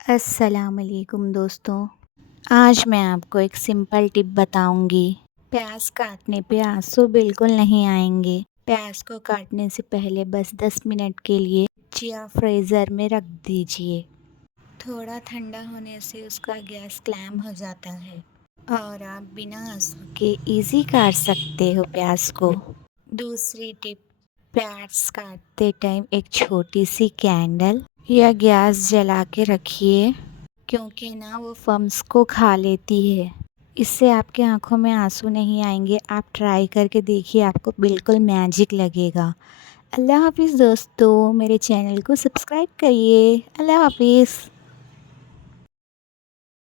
अस्सलामुअलैकुम दोस्तों। आज मैं आपको एक सिंपल टिप बताऊंगी। प्याज काटने पे आंसू बिल्कुल नहीं आएंगे। प्याज को काटने से पहले बस 10 मिनट के लिए चिया फ्रीज़र में रख दीजिए। थोड़ा ठंडा होने से उसका गैस क्लैम हो जाता है और आप बिना आंसू के इजी काट सकते हो प्याज को। दूसरी टिप, प्याज काटते टाइम एक छोटी सी कैंडल या गैस जला के रखिए, क्योंकि ना वो फम्स को खा लेती है। इससे आपके आँखों में आँसू नहीं आएँगे। आप ट्राई करके देखिए, आपको बिल्कुल मैजिक लगेगा। अल्लाह हाफ़िज़ दोस्तों, मेरे चैनल को सब्सक्राइब करिए। अल्लाह हाफ़िज़।